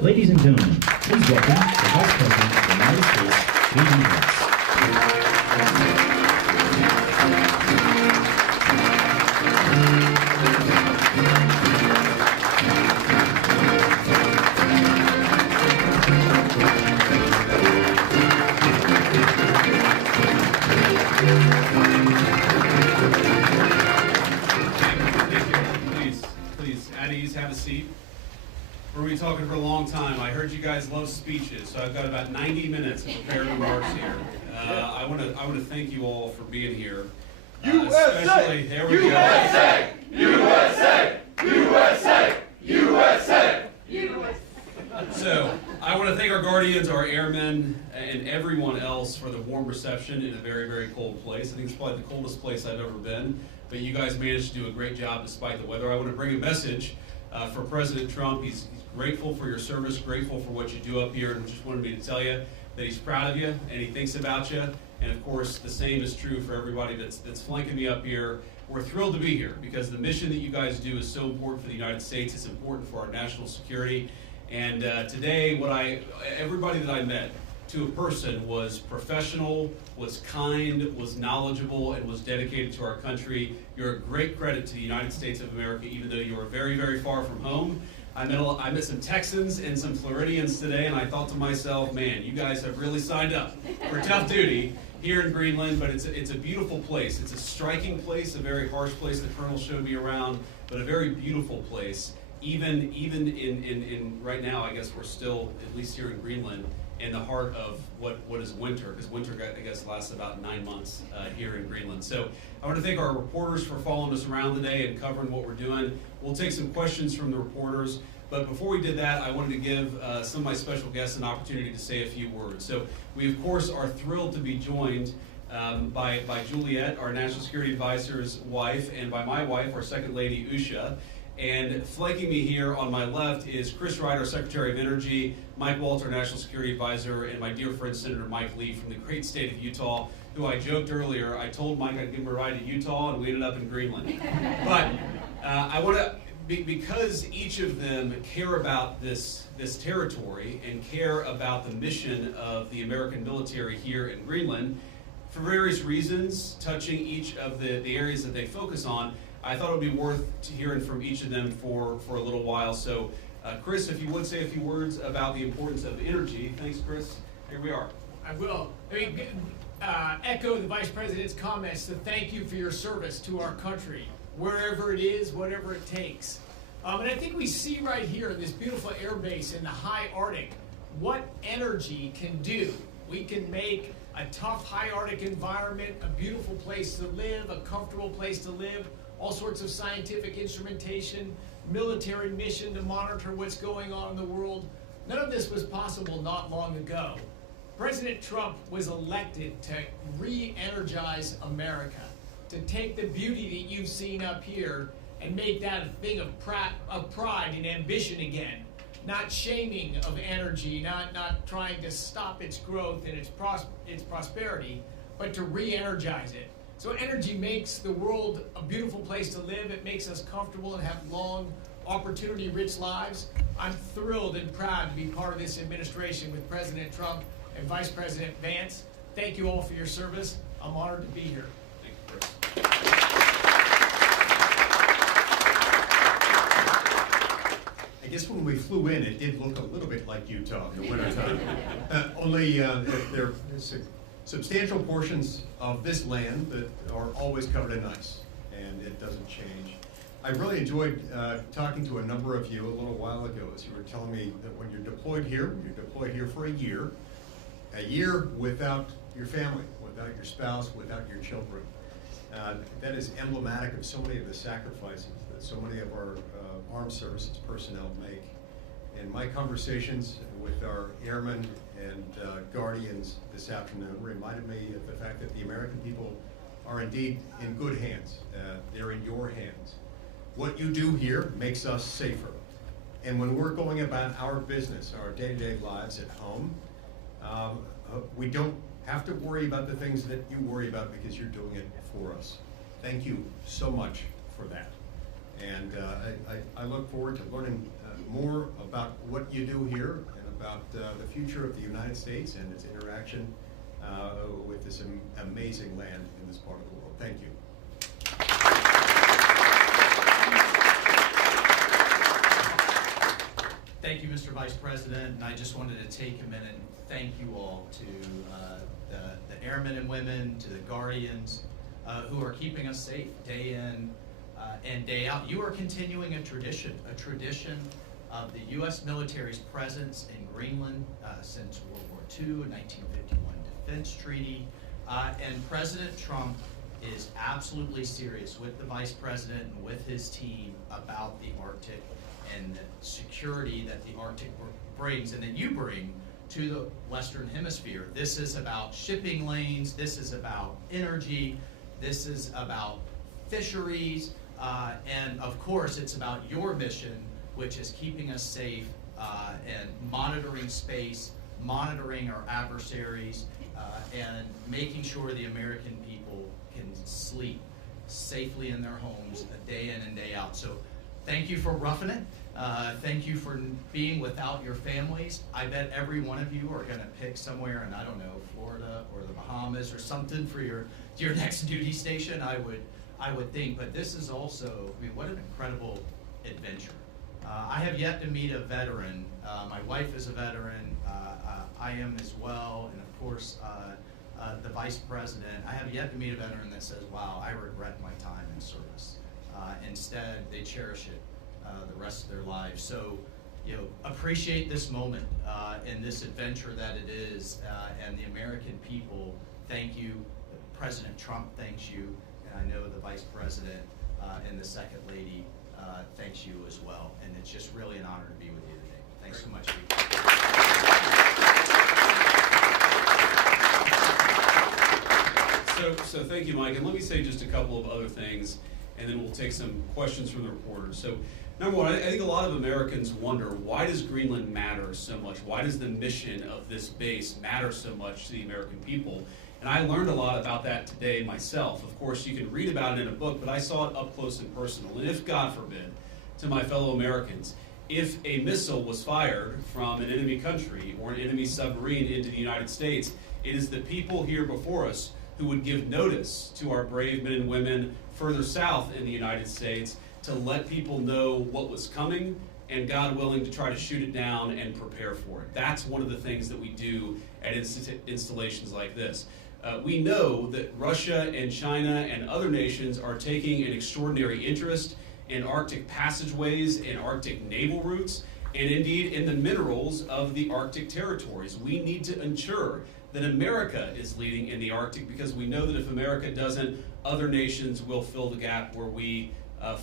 Ladies and gentlemen, please welcome the Vice President of the United States, President Vance. Please, at ease, have a seat. We're going to be talking for a long time. I heard you guys love speeches, so I've got about 90 minutes of prepared remarks here. I want to thank you all for being here. USA! There we USA! USA! USA! USA! go. So, I want to thank our guardians, our airmen, and everyone else for the warm reception in a very, very cold place. I think it's probably the coldest place I've ever been, but you guys managed to do a great job despite the weather. I want to bring a message for President Trump. He's grateful for your service, grateful for what you do up here, and just wanted me to tell you that he's proud of you and he thinks about you. And of course, the same is true for everybody that's flanking me up here. We're thrilled to be here because the mission that you guys do is so important for the United States. It's important for our national security. And today, everybody that I met to a person was professional, was kind, was knowledgeable, and was dedicated to our country. You're a great credit to the United States of America, even though you are very, very far from home. I met some Texans and some Floridians today, and I thought to myself, man, you guys have really signed up for tough duty here in Greenland, but it's a beautiful place. It's a striking place, a very harsh place. The Colonel showed me around, but a very beautiful place. Even in right now, I guess we're still, at least here in Greenland, in the heart of what is winter, because winter, I guess, lasts about 9 months here in Greenland. So I want to thank our reporters for following us around today and covering what we're doing. We'll take some questions from the reporters, but before we did that, I wanted to give some of my special guests an opportunity to say a few words. So we, of course, are thrilled to be joined by Juliet, our National Security Advisor's wife, and by my wife, our Second Lady, Usha. And flanking me here on my left is Chris Wright, our Secretary of Energy, Mike Waltz, our National Security Advisor, and my dear friend Senator Mike Lee from the great state of Utah, who I joked earlier, I told Mike I'd give him a ride to Utah, and we ended up in Greenland. But I want to, because each of them care about this territory and care about the mission of the American military here in Greenland, for various reasons, touching each of the areas that they focus on, I thought it would be worth hearing from each of them for a little while. So, Chris, if you would say a few words about the importance of energy. Thanks, Chris. Here we are. I will. Echo the Vice President's comments to thank you for your service to our country, wherever it is, whatever it takes. And I think we see right here in this beautiful air base in the high Arctic what energy can do. We can make a tough high Arctic environment a beautiful place to live, a comfortable place to live, all sorts of scientific instrumentation, military mission to monitor what's going on in the world. None of this was possible not long ago. President Trump was elected to re-energize America, to take the beauty that you've seen up here and make that a thing of pride and ambition again. Not shaming of energy, not trying to stop its growth and its prosperity, but to re-energize it. So energy makes the world a beautiful place to live. It makes us comfortable and have long, opportunity-rich lives. I'm thrilled and proud to be part of this administration with President Trump and Vice President Vance. Thank you all for your service. I'm honored to be here. Thank you, Chris. I guess when we flew in, it did look a little bit like Utah in the wintertime. Only there are substantial portions of this land that are always covered in ice, and it doesn't change. I really enjoyed talking to a number of you a little while ago as you were telling me that when you're deployed here for a year without your family, without your spouse, without your children. That is emblematic of so many of the sacrifices that so many of our armed services personnel make. And my conversations with our airmen and guardians this afternoon reminded me of the fact that the American people are indeed in good hands. They're in your hands. What you do here makes us safer. And when we're going about our business, our day-to-day lives at home, we don't have to worry about the things that you worry about because you're doing it for us. Thank you so much for that. And I look forward to learning more about what you do here and about the future of the United States and its interaction with this amazing land in this part of the world. Thank you. Thank you, Mr. Vice President, and I just wanted to take a minute and thank you all to the airmen and women, to the Guardians who are keeping us safe day in and day out. You are continuing a tradition of the U.S. military's presence in Greenland since World War II, a 1951 defense treaty, and President Trump is absolutely serious with the Vice President and with his team about the Arctic and the security that the Arctic brings and that you bring to the Western Hemisphere. This is about shipping lanes, this is about energy, this is about fisheries, and of course it's about your mission, which is keeping us safe and monitoring space, monitoring our adversaries, and making sure the American people can sleep safely in their homes day in and day out. So thank you for roughing it. Thank you for being without your families. I bet every one of you are going to pick somewhere in, I don't know, Florida or the Bahamas or something for your next duty station, I would think. But this is also, I mean, what an incredible adventure. I have yet to meet a veteran. My wife is a veteran. I am as well. And of course, the Vice President. I have yet to meet a veteran that says, wow, I regret my time in service. Instead, they cherish it the rest of their lives. So, appreciate this moment and this adventure that it is, and the American people thank you. President Trump thanks you, and I know the Vice President and the Second Lady thanks you as well. And it's just really an honor to be with you today. Thanks so much. So thank you, Mike. And let me say just a couple of other things, and then we'll take some questions from the reporters. So, number one, I think a lot of Americans wonder, why does Greenland matter so much? Why does the mission of this base matter so much to the American people? And I learned a lot about that today myself. Of course, you can read about it in a book, but I saw it up close and personal. And if, God forbid, to my fellow Americans, if a missile was fired from an enemy country or an enemy submarine into the United States, it is the people here before us who would give notice to our brave men and women further south in the United States to let people know what was coming and, God willing, to try to shoot it down and prepare for it. That's one of the things that we do at installations like this. We know that Russia and China and other nations are taking an extraordinary interest in Arctic passageways and Arctic naval routes, and indeed in the minerals of the Arctic territories. We need to ensure that America is leading in the Arctic, because we know that if America doesn't, other nations will fill the gap where we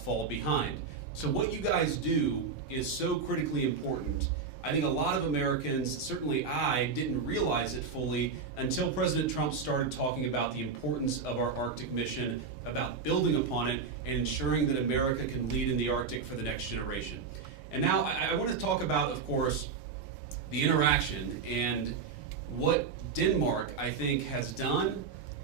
fall behind. So what you guys do is so critically important. I think a lot of Americans, certainly I, didn't realize it fully until President Trump started talking about the importance of our Arctic mission, about building upon it, and ensuring that America can lead in the Arctic for the next generation. And now I want to talk about, of course, the interaction and what Denmark, I think, has done,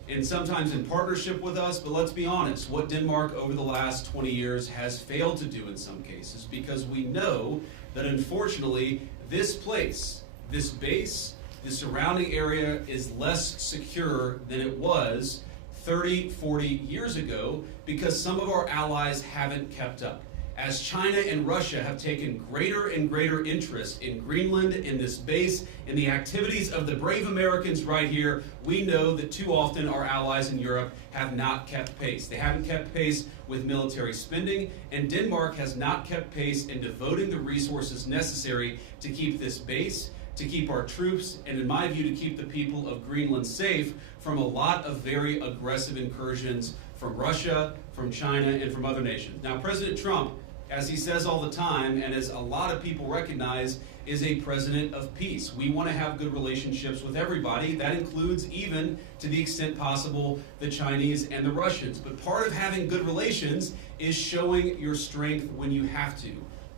and sometimes in partnership with us, but let's be honest, what Denmark over the last 20 years has failed to do in some cases, because we know that unfortunately this place, this base, the surrounding area is less secure than it was 30, 40 years ago, because some of our allies haven't kept up. As China and Russia have taken greater and greater interest in Greenland, in this base, in the activities of the brave Americans right here, we know that too often our allies in Europe have not kept pace. They haven't kept pace with military spending, and Denmark has not kept pace in devoting the resources necessary to keep this base, to keep our troops, and in my view, to keep the people of Greenland safe from a lot of very aggressive incursions from Russia, from China, and from other nations. Now, President Trump, as he says all the time, and as a lot of people recognize, is a president of peace. We want to have good relationships with everybody. That includes, even to the extent possible, the Chinese and the Russians. But part of having good relations is showing your strength when you have to.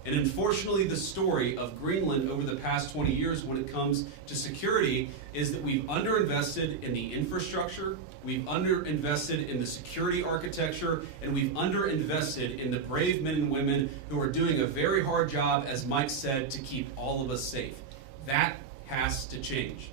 And unfortunately, the story of Greenland over the past 20 years when it comes to security is that we've underinvested in the infrastructure, we've underinvested in the security architecture, and we've underinvested in the brave men and women who are doing a very hard job, as Mike said, to keep all of us safe. That has to change.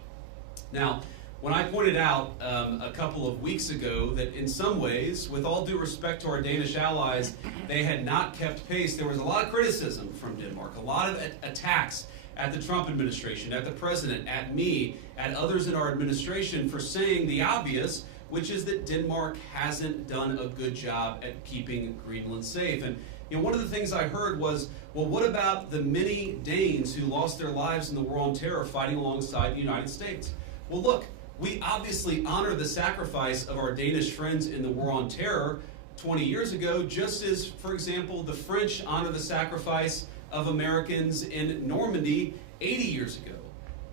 Now, when I pointed out a couple of weeks ago that in some ways, with all due respect to our Danish allies, they had not kept pace, there was a lot of criticism from Denmark, a lot of attacks at the Trump administration, at the president, at me, at others in our administration for saying the obvious, which is that Denmark hasn't done a good job at keeping Greenland safe. And one of the things I heard was, well, what about the many Danes who lost their lives in the war on terror fighting alongside the United States? Well, look, we obviously honor the sacrifice of our Danish friends in the war on terror 20 years ago, just as, for example, the French honor the sacrifice of Americans in Normandy 80 years ago.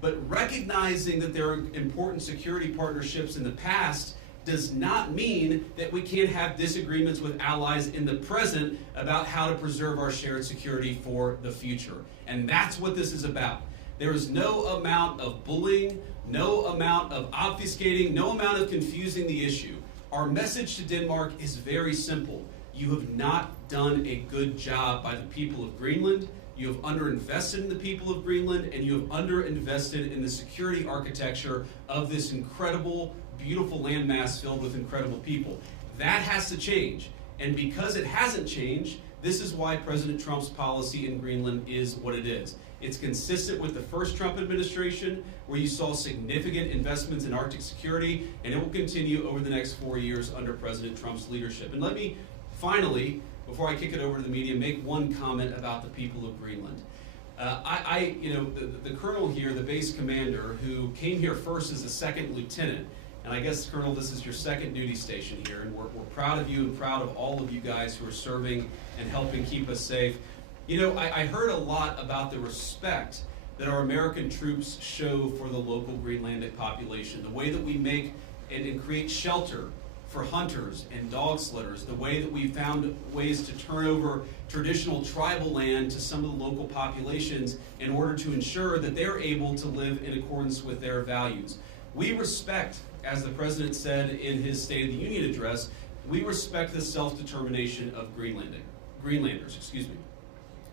But recognizing that there are important security partnerships in the past does not mean that we can't have disagreements with allies in the present about how to preserve our shared security for the future. And that's what this is about. There is no amount of bullying, no amount of obfuscating, no amount of confusing the issue. Our message to Denmark is very simple. You have not done a good job by the people of Greenland. You have underinvested in the people of Greenland, and you have underinvested in the security architecture of this incredible, beautiful landmass filled with incredible people. That has to change. And because it hasn't changed, this is why President Trump's policy in Greenland is what it is. It's consistent with the first Trump administration, where you saw significant investments in Arctic security, and it will continue over the next 4 years under President Trump's leadership. And let me finally, before I kick it over to the media, make one comment about the people of Greenland. The colonel here, the base commander, who came here first as a second lieutenant, and I guess, Colonel, this is your second duty station here, and we're proud of you and proud of all of you guys who are serving and helping keep us safe. I heard a lot about the respect that our American troops show for the local Greenlandic population, the way that we make and create shelter for hunters and dog sledders, the way that we found ways to turn over traditional tribal land to some of the local populations in order to ensure that they're able to live in accordance with their values. We respect, as the President said in his State of the Union address, we respect the self-determination of Greenlanders.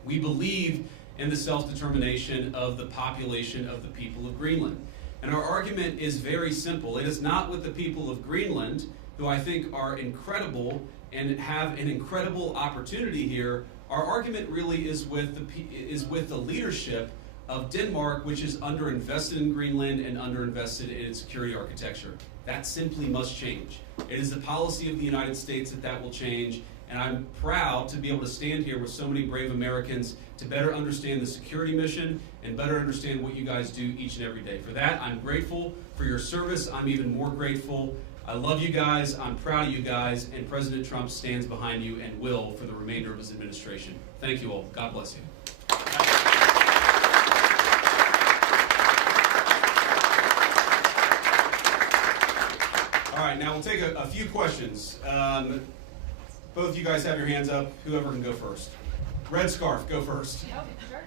We believe in the self-determination of the population of the people of Greenland. And our argument is very simple. It is not with the people of Greenland, who I think are incredible and have an incredible opportunity here. Our argument really is with the leadership of Denmark, which is underinvested in Greenland and underinvested in its security architecture. That simply must change. It is the policy of the United States that will change, and I'm proud to be able to stand here with so many brave Americans to better understand the security mission and better understand what you guys do each and every day. For that, I'm grateful for your service. I'm even more grateful. I love you guys, I'm proud of you guys, and President Trump stands behind you and will for the remainder of his administration. Thank you all. God bless you. All right, now we'll take a few questions. Both of you guys have your hands up. Whoever can go first. Red scarf, go first. Oh, sure.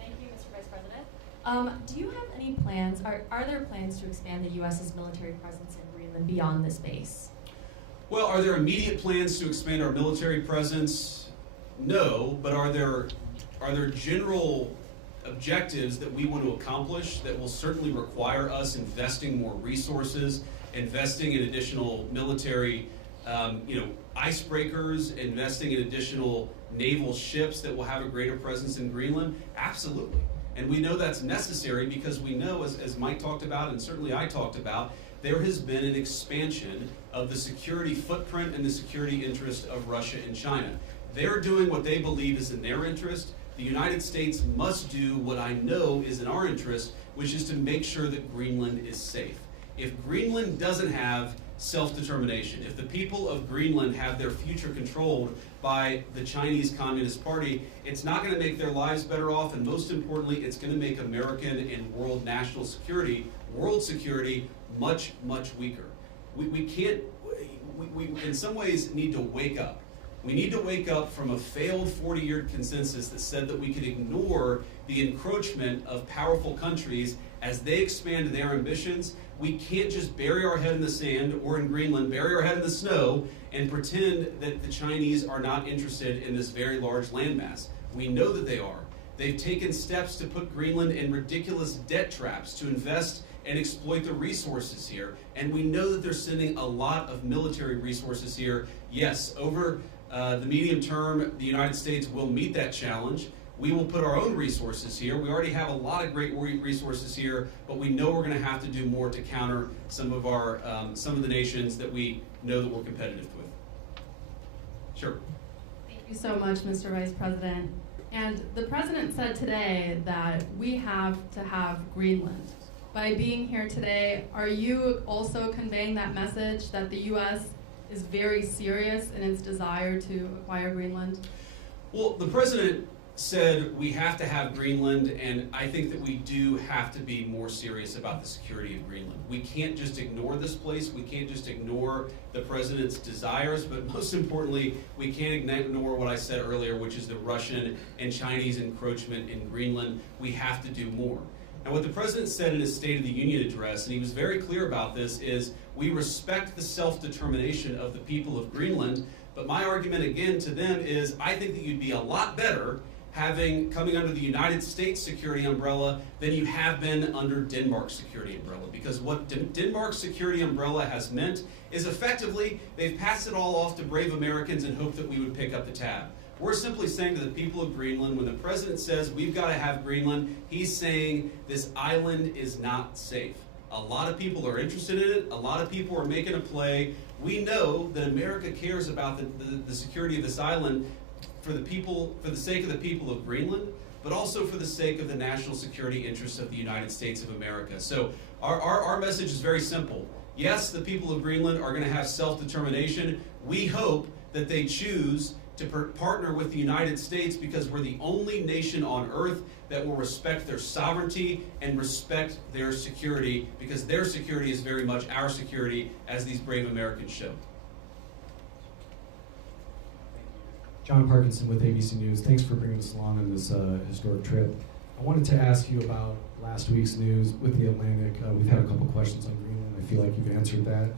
Thank you, Mr. Vice President. Do you have any plans, are there plans to expand the U.S.'s military presence in Greenland beyond this base? Well, are there immediate plans to expand our military presence? No, but are there general objectives that we want to accomplish that will certainly require us investing more resources, investing in additional military icebreakers, investing in additional naval ships that will have a greater presence in Greenland? Absolutely. And we know that's necessary because we know, as Mike talked about and certainly I talked about, there has been an expansion of the security footprint and the security interest of Russia and China. They're doing what they believe is in their interest. The United States must do what I know is in our interest, which is to make sure that Greenland is safe. If Greenland doesn't have self-determination, if the people of Greenland have their future controlled by the Chinese Communist Party, it's not going to make their lives better off, and most importantly, it's going to make American and world national security, world security, much, much weaker. We in some ways need to wake up. We need to wake up from a failed 40-year consensus that said that we could ignore the encroachment of powerful countries as they expand their ambitions. We can't just bury our head in the sand, or in Greenland, bury our head in the snow and pretend that the Chinese are not interested in this very large landmass. We know that they are. They've taken steps to put Greenland in ridiculous debt traps to invest and exploit the resources here. And we know that they're sending a lot of military resources here. Yes, over the medium term, the United States will meet that challenge. We will put our own resources here. We already have a lot of great resources here, but we know we're going to have to do more to counter some of the nations that we know that we're competitive with. Sure. Thank you so much, Mr. Vice President. And the President said today that we have to have Greenland. By being here today, are you also conveying that message that the U.S. is very serious in its desire to acquire Greenland? Well, the President said we have to have Greenland, and I think that we do have to be more serious about the security of Greenland. We can't just ignore this place. We can't just ignore the President's desires, but most importantly, we can't ignore what I said earlier, which is the Russian and Chinese encroachment in Greenland. We have to do more. And what the President said in his State of the Union address, and he was very clear about this, is we respect the self-determination of the people of Greenland, but my argument again to them is I think that you'd be a lot better coming under the United States security umbrella than you have been under Denmark's security umbrella. Because what Denmark's security umbrella has meant is effectively they've passed it all off to brave Americans and hoped that we would pick up the tab. We're simply saying to the people of Greenland, when the President says we've got to have Greenland, he's saying this island is not safe. A lot of people are interested in it. A lot of people are making a play. We know that America cares about the security of this island for the sake of the people of Greenland, but also for the sake of the national security interests of the United States of America. So our message is very simple. Yes, the people of Greenland are going to have self-determination. We hope that they choose to partner with the United States because we're the only nation on earth that will respect their sovereignty and respect their security, because their security is very much our security, as these brave Americans show. John Parkinson with ABC News. Thanks for bringing us along on this historic trip. I wanted to ask you about last week's news with the Atlantic. We've had a couple questions on Greenland. I feel like you've answered that.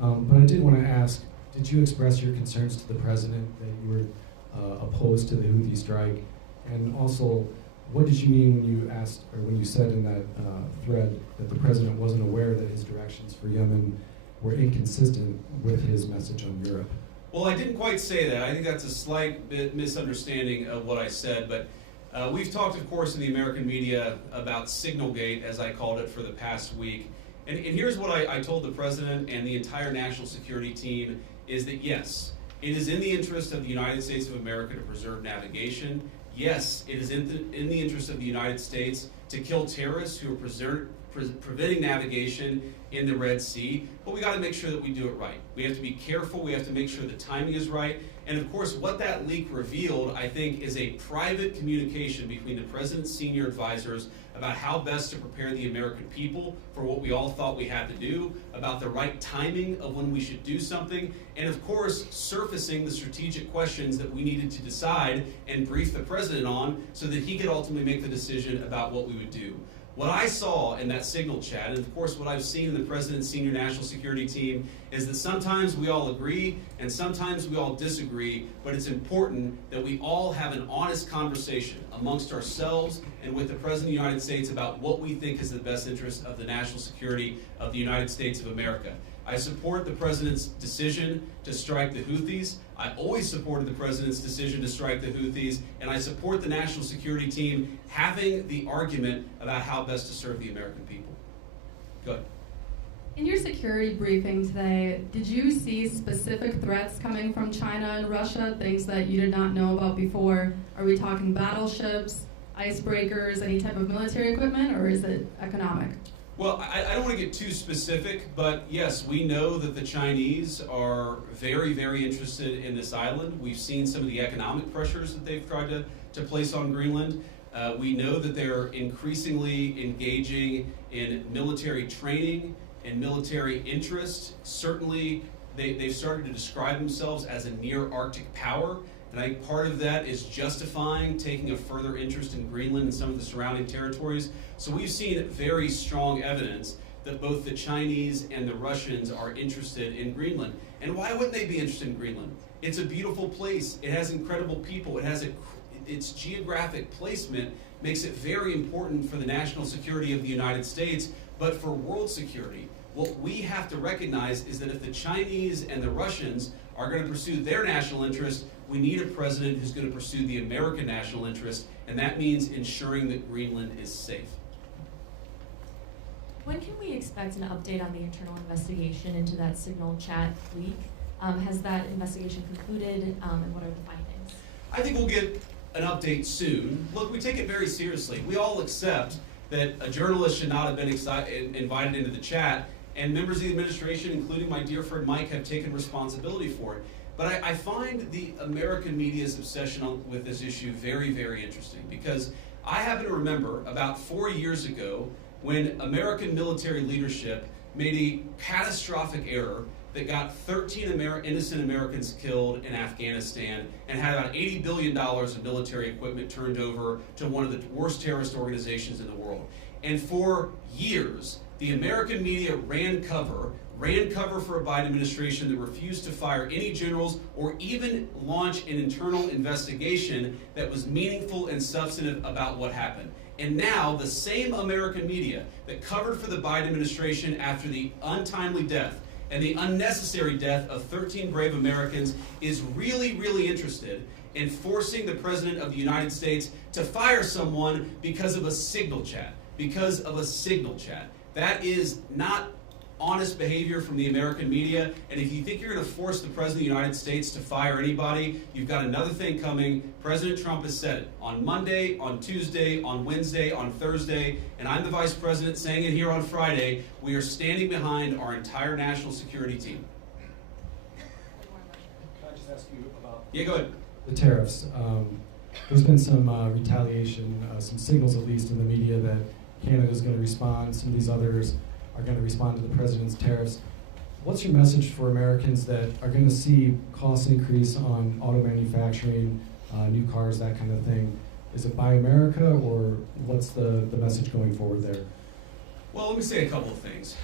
But I did want to ask, did you express your concerns to the President that you were opposed to the Houthi strike? And also, what did you mean when you asked, or when you said in that thread that the President wasn't aware that his directions for Yemen were inconsistent with his message on Europe? Well, I didn't quite say that. I think that's a slight bit misunderstanding of what I said, but we've talked, of course, in the American media about Signalgate, as I called it, for the past week. And here's what I told the President and the entire national security team, is that yes, it is in the interest of the United States of America to preserve navigation. Yes, it is in the interest of the United States to kill terrorists who are preventing navigation in the Red Sea, but we got to make sure that we do it right. We have to be careful. We have to make sure the timing is right. And of course, what that leak revealed, I think, is a private communication between the President's senior advisors about how best to prepare the American people for what we all thought we had to do, about the right timing of when we should do something, and of course, surfacing the strategic questions that we needed to decide and brief the President on so that he could ultimately make the decision about what we would do. What I saw in that Signal chat, and of course what I've seen in the President's senior national security team, is that sometimes we all agree and sometimes we all disagree, but it's important that we all have an honest conversation amongst ourselves and with the President of the United States about what we think is the best interest of the national security of the United States of America. I support the President's decision to strike the Houthis. I always supported the President's decision to strike the Houthis, and I support the national security team having the argument about how best to serve the American people. Go ahead. In your security briefing today, did you see specific threats coming from China and Russia, things that you did not know about before? Are we talking battleships, icebreakers, any type of military equipment, or is it economic? Well, I don't want to get too specific, but yes, we know that the Chinese are very, very interested in this island. We've seen some of the economic pressures that they've tried to place on Greenland. We know that they're increasingly engaging in military training and military interest. Certainly, they've started to describe themselves as a near Arctic power. And I think part of that is justifying taking a further interest in Greenland and some of the surrounding territories. So we've seen very strong evidence that both the Chinese and the Russians are interested in Greenland. And why wouldn't they be interested in Greenland? It's a beautiful place. It has incredible people. It has its geographic placement makes it very important for the national security of the United States, but for world security. What we have to recognize is that if the Chinese and the Russians are going to pursue their national interest, we need a president who's going to pursue the American national interest, and that means ensuring that Greenland is safe. When can we expect an update on the internal investigation into that signal chat leak? Has that investigation concluded, and what are the findings? I think we'll get an update soon. Look, we take it very seriously. We all accept that a journalist should not have been invited into the chat, and members of the administration, including my dear friend Mike, have taken responsibility for it. But I find the American media's obsession with this issue very, very interesting, because I happen to remember about 4 years ago when American military leadership made a catastrophic error that got 13 innocent Americans killed in Afghanistan and had about $80 billion of military equipment turned over to one of the worst terrorist organizations in the world. And for years, the American media ran cover for a Biden administration that refused to fire any generals or even launch an internal investigation that was meaningful and substantive about what happened. And now the same American media that covered for the Biden administration after the untimely death and the unnecessary death of 13 brave Americans is really, really interested in forcing the President of the United States to fire someone because of a signal chat. That is not honest behavior from the American media, and if you think you're going to force the President of the United States to fire anybody, you've got another thing coming. President Trump has said it on Monday, on Tuesday, on Wednesday, on Thursday, and I'm the Vice President saying it here on Friday. We are standing behind our entire national security team. Can I just ask you about Yeah, go ahead. the tariffs? There's been some retaliation, some signals at least in the media that Canada's going to respond, some of these others are going to respond to the president's tariffs. What's your message for Americans that are going to see costs increase on auto manufacturing, new cars, that kind of thing? Is it Buy America, or what's the message going forward there? Well, let me say a couple of things.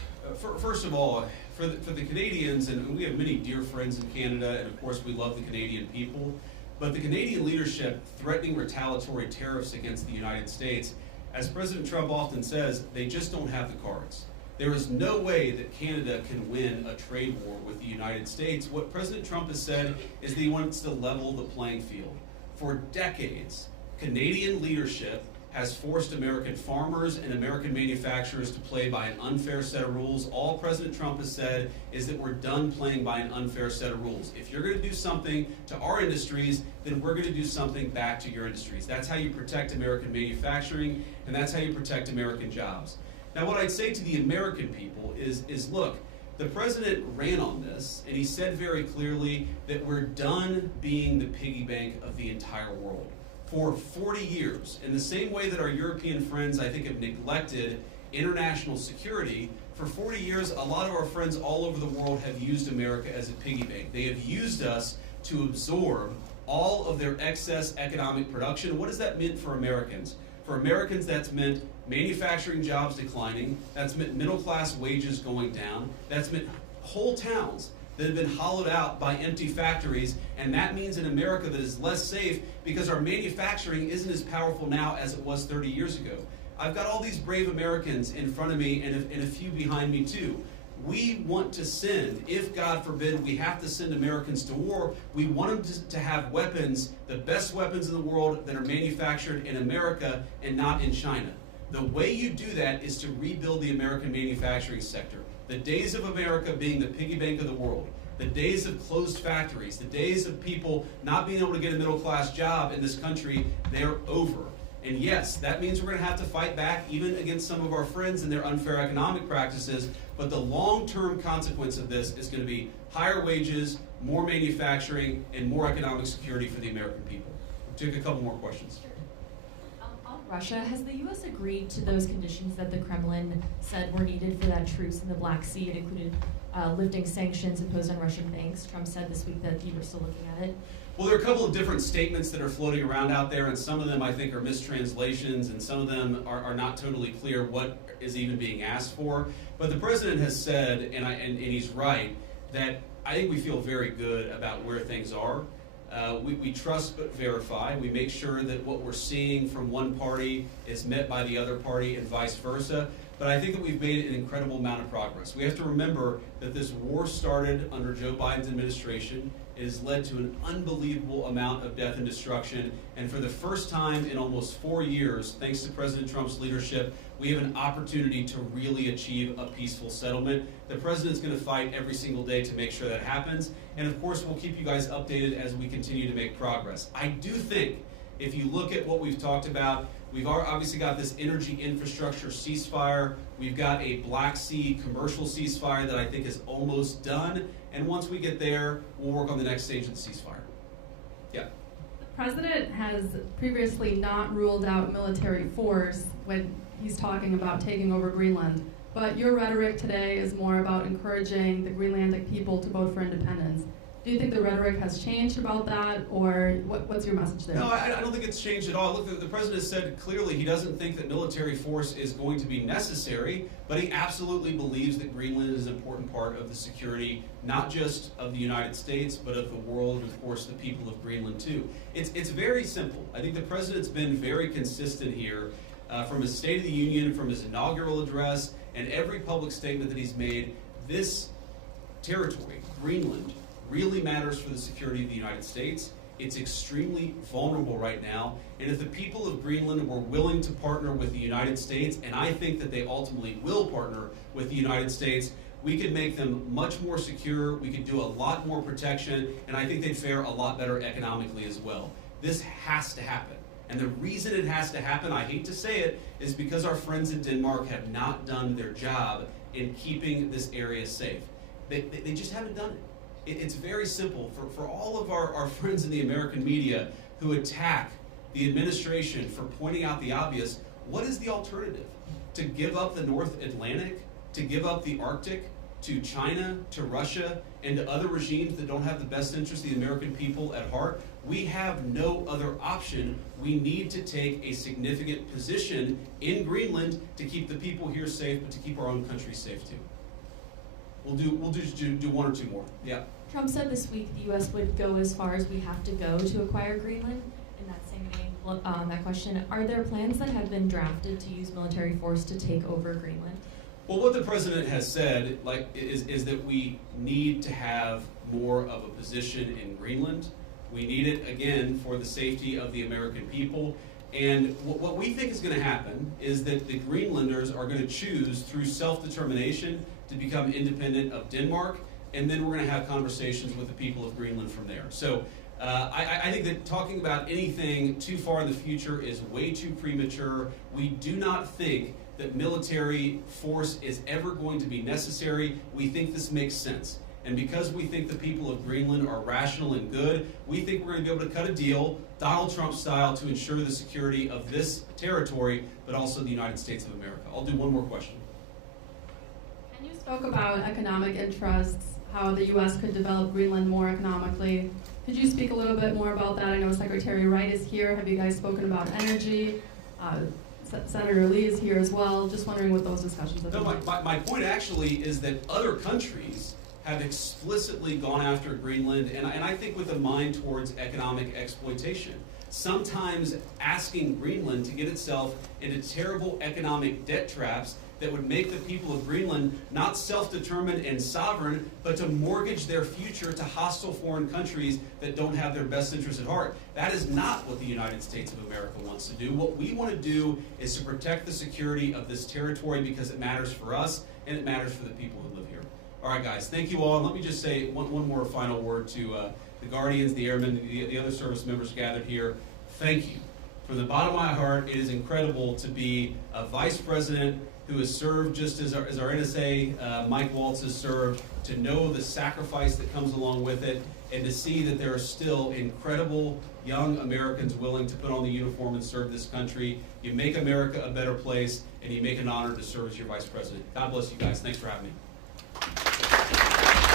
First of all, for the Canadians, and we have many dear friends in Canada, and of course we love the Canadian people, but the Canadian leadership threatening retaliatory tariffs against the United States, as President Trump often says, they just don't have the cards. There is no way that Canada can win a trade war with the United States. What President Trump has said is that he wants to level the playing field. For decades, Canadian leadership has forced American farmers and American manufacturers to play by an unfair set of rules. All President Trump has said is that we're done playing by an unfair set of rules. If you're going to do something to our industries, then we're going to do something back to your industries. That's how you protect American manufacturing, and that's how you protect American jobs. Now, what I'd say to the American people is look, the president ran on this, and he said very clearly that we're done being the piggy bank of the entire world. For 40 years, in the same way that our European friends, I think, have neglected international security, for 40 years, a lot of our friends all over the world have used America as a piggy bank. They have used us to absorb all of their excess economic production. What has that meant for Americans? For Americans, that's meant manufacturing jobs declining, that's meant middle-class wages going down, that's meant whole towns that have been hollowed out by empty factories, and that means an America that is less safe because our manufacturing isn't as powerful now as it was 30 years ago. I've got all these brave Americans in front of me and a few behind me too. We want to send, if God forbid we have to send Americans to war, we want them to have weapons, the best weapons in the world that are manufactured in America and not in China. The way you do that is to rebuild the American manufacturing sector. The days of America being the piggy bank of the world, the days of closed factories, the days of people not being able to get a middle-class job in this country, they're over. And yes, that means we're going to have to fight back even against some of our friends and their unfair economic practices, but the long-term consequence of this is going to be higher wages, more manufacturing, and more economic security for the American people. We'll take a couple more questions. On Russia, has the U.S. agreed to those conditions that the Kremlin said were needed for that truce in the Black Sea? It included lifting sanctions imposed on Russian banks. Trump said this week that you were still looking at it. Well, there are a couple of different statements that are floating around out there, and some of them I think are mistranslations, and some of them are not totally clear what is even being asked for. But the president has said, and he's right, that I think we feel very good about where things are. We trust but verify. We make sure that what we're seeing from one party is met by the other party and vice versa. But I think that we've made an incredible amount of progress. We have to remember that this war started under Joe Biden's administration. It has led to an unbelievable amount of death and destruction. And for the first time in almost 4 years, thanks to President Trump's leadership, we have an opportunity to really achieve a peaceful settlement. The president's going to fight every single day to make sure that happens. And of course, we'll keep you guys updated as we continue to make progress. I do think if you look at what we've talked about, we've obviously got this energy infrastructure ceasefire. We've got a Black Sea commercial ceasefire that I think is almost done. And once we get there, we'll work on the next stage of the ceasefire. Yeah. The president has previously not ruled out military force when he's talking about taking over Greenland. But your rhetoric today is more about encouraging the Greenlandic people to vote for independence. Do you think the rhetoric has changed about that, or what's your message there? No, I don't think it's changed at all. Look, the president said clearly he doesn't think that military force is going to be necessary, but he absolutely believes that Greenland is an important part of the security, not just of the United States, but of the world, and of course the people of Greenland too. It's very simple. I think the president's been very consistent here from his State of the Union, from his inaugural address, and every public statement that he's made. This territory, Greenland, really matters for the security of the United States. It's extremely vulnerable right now, and if the people of Greenland were willing to partner with the United States, and I think that they ultimately will partner with the United States, we could make them much more secure, we could do a lot more protection, and I think they'd fare a lot better economically as well. This has to happen. And the reason it has to happen, I hate to say it, is because our friends in Denmark have not done their job in keeping this area safe. They just haven't done it. It's very simple. For all of our friends in the American media who attack the administration for pointing out the obvious, what is the alternative? To give up the North Atlantic? To give up the Arctic? To China? To Russia? And to other regimes that don't have the best interest of the American people at heart? We have no other option. We need to take a significant position in Greenland to keep the people here safe, but to keep our own country safe too. We'll do one or two more. Yeah. Trump said this week the U.S. would go as far as we have to go to acquire Greenland. In that same vein, that question, are there plans that have been drafted to use military force to take over Greenland? Well, what the president has said, is that we need to have more of a position in Greenland. We need it, again, for the safety of the American people. And what we think is going to happen is that the Greenlanders are going to choose through self-determination to become independent of Denmark, and then we're going to have conversations with the people of Greenland from there. So I think that talking about anything too far in the future is way too premature. We do not think that military force is ever going to be necessary. We think this makes sense. And because we think the people of Greenland are rational and good, we think we're going to be able to cut a deal, Donald Trump style, to ensure the security of this territory, but also the United States of America. I'll do one more question. And you spoke about economic interests, how the U.S. could develop Greenland more economically. Could you speak a little bit more about that? I know Secretary Wright is here. Have you guys spoken about energy? Senator Lee is here as well. Just wondering what those discussions have been. No, my point actually is that other countries have explicitly gone after Greenland, and I think with a mind towards economic exploitation. Sometimes asking Greenland to get itself into terrible economic debt traps that would make the people of Greenland not self-determined and sovereign, but to mortgage their future to hostile foreign countries that don't have their best interests at heart. That is not what the United States of America wants to do. What we want to do is to protect the security of this territory because it matters for us and it matters for the people who live here. All right, guys, thank you all. And let me just say one more final word to the Guardians, the Airmen, the other service members gathered here. Thank you. From the bottom of my heart, it is incredible to be a vice president who has served just as our NSA, Mike Waltz, has served, to know the sacrifice that comes along with it. and to see that there are still incredible young Americans willing to put on the uniform and serve this country. You make America a better place, and you make an honor to serve as your Vice President. God bless you guys. Thanks for having me.